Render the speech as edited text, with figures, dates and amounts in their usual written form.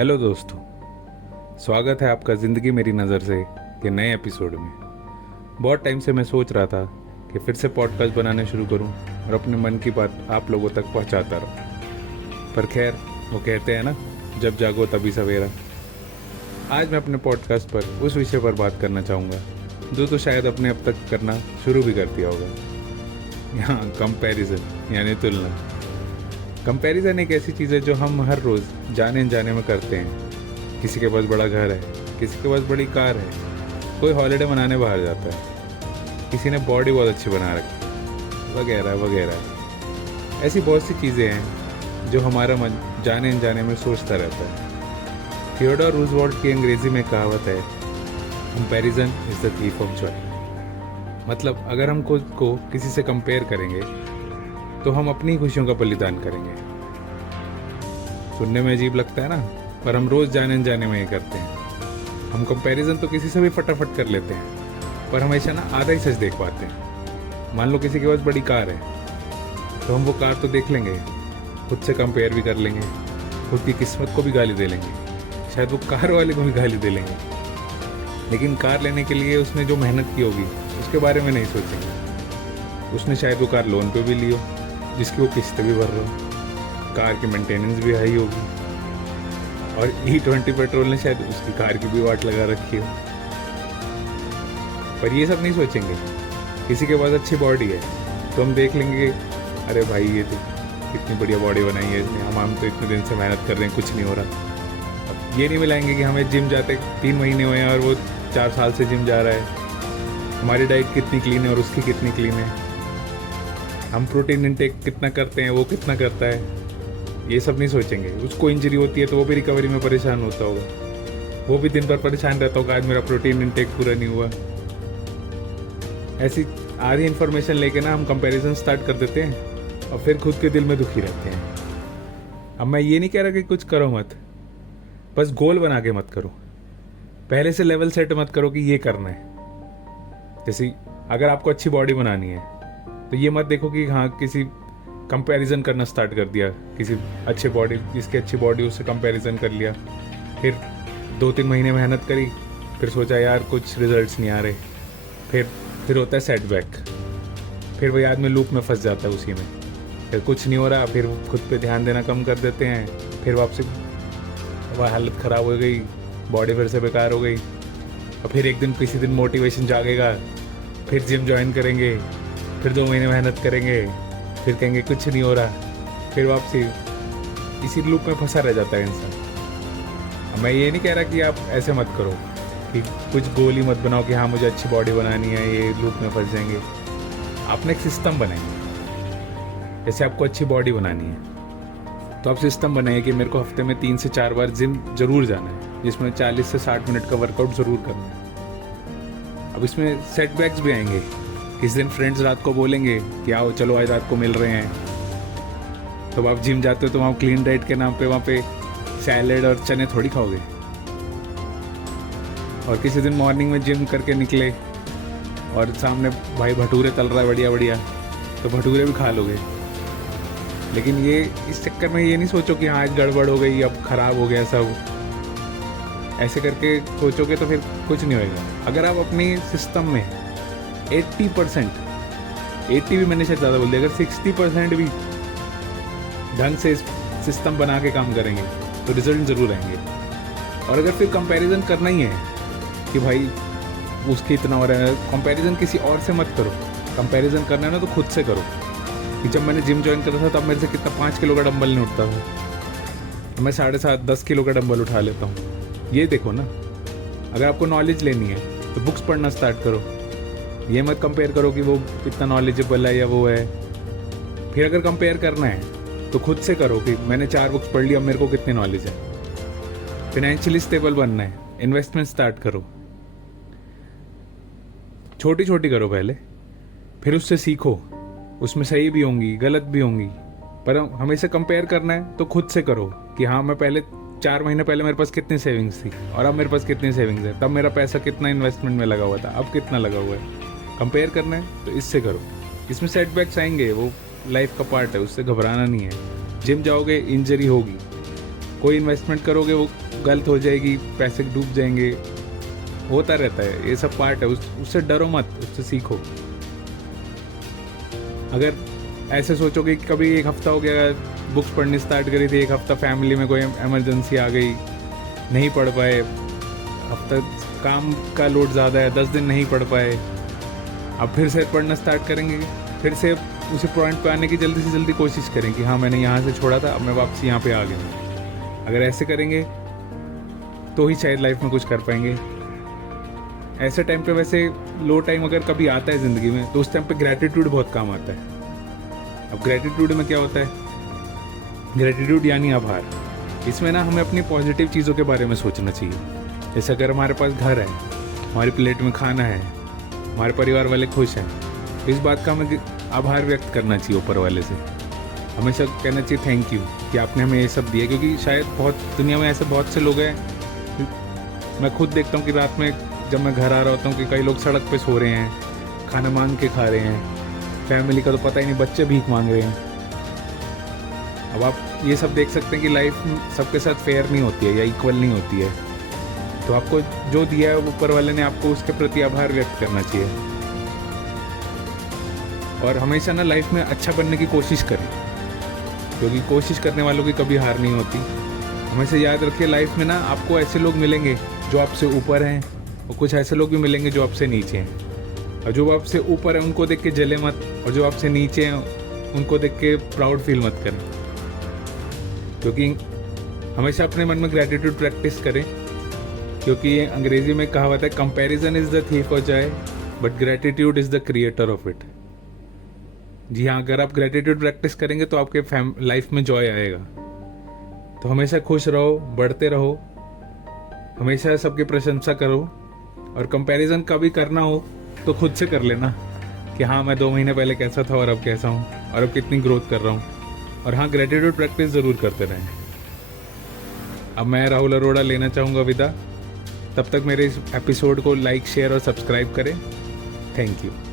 Hello दोस्तों, स्वागत है आपका ज़िंदगी मेरी नज़र से के नए एपिसोड में। बहुत टाइम से मैं सोच रहा था कि फिर से पॉडकास्ट बनाने शुरू करूं और अपने मन की बात आप लोगों तक पहुंचाता रहूं। पर खैर, वो कहते हैं ना, जब जागो तभी सवेरा। आज मैं अपने पॉडकास्ट पर उस विषय पर बात करना चाहूँगा जो शायद अपने अब तक करना शुरू भी कर दिया होगा। यहाँ कंपैरिजन यानी तुलना। कंपैरिजन एक ऐसी चीज़ है जो हम हर रोज़ जाने अनजाने में करते हैं। किसी के पास बड़ा घर है, किसी के पास बड़ी कार है, कोई हॉलिडे मनाने बाहर जाता है, किसी ने बॉडी बहुत अच्छी बना रखी है, वगैरह वगैरह। ऐसी बहुत सी चीज़ें हैं जो हमारा मन जाने अनजाने में सोचता रहता है। थियोडोर रूजवेल्ट की अंग्रेज़ी में कहावत है, comparison is the thief of Joy. मतलब अगर हम खुद को किसी से कंपेयर करेंगे तो हम अपनी खुशियों का बलिदान करेंगे। सुनने में अजीब लगता है ना, पर हम रोज़ जाने अनजाने में ये करते हैं। हम कंपैरिजन तो किसी से भी फटाफट कर लेते हैं, पर हमेशा ना आधा ही सच देख पाते हैं। मान लो किसी के पास बड़ी कार है, तो हम वो कार तो देख लेंगे, खुद से कंपेयर भी कर लेंगे, खुद की किस्मत को भी गाली दे लेंगे, शायद वो कार वाले को भी गाली दे लेंगे। लेकिन कार लेने के लिए उसने जो मेहनत की होगी उसके बारे में नहीं सोचेंगे। उसने शायद वो कार लोन पे भी ली हो, जिसकी वो किस्त भी भर रहा हो, कार की मेंटेनेंस भी हाई होगी, और E20 पेट्रोल ने शायद उसकी कार की भी वाट लगा रखी हो। पर ये सब नहीं सोचेंगे। किसी के पास अच्छी बॉडी है तो हम देख लेंगे, अरे भाई ये तो कितनी बढ़िया बॉडी बनाई है इसने, हम तो इतने दिन से मेहनत कर रहे हैं, कुछ नहीं हो रहा। अब ये नहीं मिलाएंगे कि हमें जिम जाते 3 महीने हुए हैं और वो 4 साल से जिम जा रहा है। हमारी डाइट कितनी क्लीन है और उसकी कितनी क्लीन है, हम प्रोटीन इंटेक कितना करते हैं, वो कितना करता है, ये सब नहीं सोचेंगे। उसको इंजरी होती है तो वो भी रिकवरी में परेशान होता होगा, वो भी दिन भर परेशान रहता होगा, आज मेरा प्रोटीन इंटेक पूरा नहीं हुआ। ऐसी आधी इन्फॉर्मेशन लेके ना हम कंपैरिजन स्टार्ट कर देते हैं और फिर खुद के दिल में दुखी रहते हैं। अब मैं ये नहीं कह रहा कि कुछ करो मत, बस गोल बना के मत करो। पहले से लेवल सेट मत करो कि ये करना है। जैसे अगर आपको अच्छी बॉडी बनानी है तो ये मत देखो कि हाँ किसी कंपैरिजन करना स्टार्ट कर दिया, किसी अच्छे बॉडी, जिसकी अच्छी बॉडी उससे कंपैरिजन कर लिया, फिर 2-3 महीने मेहनत करी, फिर सोचा यार कुछ रिजल्ट्स नहीं आ रहे, फिर होता है सेटबैक, फिर वही आदमी लूप में फंस जाता है उसी में, फिर कुछ नहीं हो रहा, फिर खुद पे ध्यान देना कम कर देते हैं, फिर वापसी वह हालत ख़राब हो गई, बॉडी फिर से बेकार हो गई, और फिर एक दिन किसी दिन मोटिवेशन जागेगा, फिर जिम ज्वाइन करेंगे, फिर 2 महीने मेहनत करेंगे, फिर कहेंगे कुछ नहीं हो रहा, फिर वापसी इसी लूप में फंसा रह जाता है इंसान। मैं ये नहीं कह रहा कि आप ऐसे मत करो कि कुछ गोल ही मत बनाओ कि हाँ मुझे अच्छी बॉडी बनानी है, ये लूप में फंस जाएंगे। आपने एक सिस्टम बनाएंगे। जैसे आपको अच्छी बॉडी बनानी है तो आप सिस्टम बनाइए कि मेरे को हफ्ते में 3 से 4 बार जिम ज़रूर जाना है, जिसमें 40 से 60 मिनट का वर्कआउट ज़रूर करना है। अब इसमें सेटबैक्स भी आएंगे। किस दिन फ्रेंड्स रात को बोलेंगे कि आओ चलो आज रात को मिल रहे हैं, तो आप जिम जाते हो तो वहाँ क्लीन डाइट के नाम पे वहाँ पे सैलेड और चने थोड़ी खाओगे। और किसी दिन मॉर्निंग में जिम करके निकले और सामने भाई भटूरे तल रहा है बढ़िया बढ़िया, तो भटूरे भी खा लोगे। लेकिन ये इस चक्कर में ये नहीं सोचो कि हाँ आज गड़बड़ हो गई, अब ख़राब हो गया सब। ऐसे करके सोचोगे तो फिर कुछ नहीं होएगा। अगर आप अपनी सिस्टम में 80% भी मैंने शायद ज़्यादा बोल दिया, अगर 60% भी ढंग से सिस्टम बना के काम करेंगे तो रिजल्ट ज़रूर आएंगे। और अगर फिर कंपैरिजन करना ही है कि भाई उसके इतना हो रहा है, कंपैरिजन किसी और से मत करो। कंपैरिजन करना है ना तो खुद से करो। कि जब मैंने जिम ज्वाइन करा था तब मेरे से कितना 5 किलो का डंबल नहीं उठता था, मैं 7.5-10 किलो का डंबल उठा लेता हूँ। ये देखो ना, अगर आपको नॉलेज लेनी है तो बुक्स पढ़ना स्टार्ट करो। ये मत कंपेयर करो कि वो कितना नॉलेजेबल है या वो है। फिर अगर कंपेयर करना है तो खुद से करो कि मैंने 4 बुक्स पढ़ ली, अब मेरे को कितनी नॉलेज है। फिनेंशियली स्टेबल बनना है, इन्वेस्टमेंट स्टार्ट करो, छोटी छोटी करो पहले, फिर उससे सीखो। उसमें सही भी होंगी, गलत भी होंगी, पर हमेशा कंपेयर करना है तो खुद से करो कि हाँ मैं पहले 4 महीने पहले मेरे पास कितनी सेविंग्स थी और अब मेरे पास कितनी सेविंग्स है, तब मेरा पैसा कितना इन्वेस्टमेंट में लगा हुआ था, अब कितना लगा हुआ है। कंपेयर करना है तो इससे करो। इसमें सेटबैक्स आएंगे, वो लाइफ का पार्ट है, उससे घबराना नहीं है। जिम जाओगे इंजरी होगी, कोई इन्वेस्टमेंट करोगे वो गलत हो जाएगी, पैसे डूब जाएंगे, होता रहता है, ये सब पार्ट है। उससे डरो मत, उससे सीखो। अगर ऐसे सोचोगे कि कभी एक हफ्ता हो गया बुक्स पढ़नी स्टार्ट करी थी, एक हफ्ता फैमिली में कोई इमरजेंसी आ गई, नहीं पढ़ पाए, हफ्ता काम का लोड ज़्यादा है, 10 दिन नहीं पढ़ पाए, अब फिर से पढ़ना स्टार्ट करेंगे, फिर से उसी पॉइंट पे आने की जल्दी से जल्दी कोशिश करें कि हाँ मैंने यहाँ से छोड़ा था, अब मैं वापसी यहाँ पे आ गया। अगर ऐसे करेंगे तो ही शायद लाइफ में कुछ कर पाएंगे। ऐसे टाइम पे वैसे लो टाइम अगर कभी आता है ज़िंदगी में तो उस टाइम पे ग्रैटिट्यूड बहुत काम आता है। अब ग्रैटिट्यूड में क्या होता है? ग्रैटिट्यूड यानी आभार। इसमें ना हमें अपनी पॉजिटिव चीज़ों के बारे में सोचना चाहिए। जैसे अगर हमारे पास घर है, हमारी प्लेट में खाना है, हमारे परिवार वाले खुश हैं, इस बात का हमें आभार व्यक्त करना चाहिए ऊपर वाले से। हमेशा कहना चाहिए थैंक यू कि आपने हमें ये सब दिया, क्योंकि शायद दुनिया में ऐसे बहुत से लोग हैं, मैं खुद देखता हूँ कि रात में जब मैं घर आ रहा होता हूँ कि कई लोग सड़क पे सो रहे हैं, खाना मांग के खा रहे हैं, फैमिली का तो पता ही नहीं, बच्चे भीख मांग रहे हैं। अब आप ये सब देख सकते हैं कि लाइफ सबके साथ फेयर नहीं होती है या इक्वल नहीं होती है। तो आपको जो दिया है ऊपर वाले ने, आपको उसके प्रति आभार व्यक्त करना चाहिए। और हमेशा ना लाइफ में अच्छा बनने की कोशिश करें, क्योंकि कोशिश करने वालों की कभी हार नहीं होती। हमेशा याद रखिए, लाइफ में ना आपको ऐसे लोग मिलेंगे जो आपसे ऊपर हैं, और कुछ ऐसे लोग भी मिलेंगे जो आपसे नीचे हैं। और जो आपसे ऊपर है उनको देख के जले मत, और जो आपसे नीचे हैं उनको देख के प्राउड फील मत करें। क्योंकि हमेशा अपने मन में ग्रैटिट्यूड प्रैक्टिस करें, क्योंकि अंग्रेजी में कहावत है, comparison is the thief of joy but gratitude is the creator of it. जी हाँ, अगर आप ग्रैटिट्यूड प्रैक्टिस करेंगे तो आपके लाइफ में जॉय आएगा। तो हमेशा खुश रहो, बढ़ते रहो, हमेशा सबकी प्रशंसा करो, और कंपैरिजन कभी करना हो तो खुद से कर लेना कि हाँ मैं 2 महीने पहले कैसा था और अब कैसा हूँ, और अब कितनी ग्रोथ कर रहा हूँ। और हाँ, ग्रैटिट्यूड प्रैक्टिस ज़रूर करते रहें। अब मैं राहुल अरोड़ा लेना चाहूँगा विदा। तब तक मेरे इस एपिसोड को लाइक, शेयर और सब्सक्राइब करें। Thank you.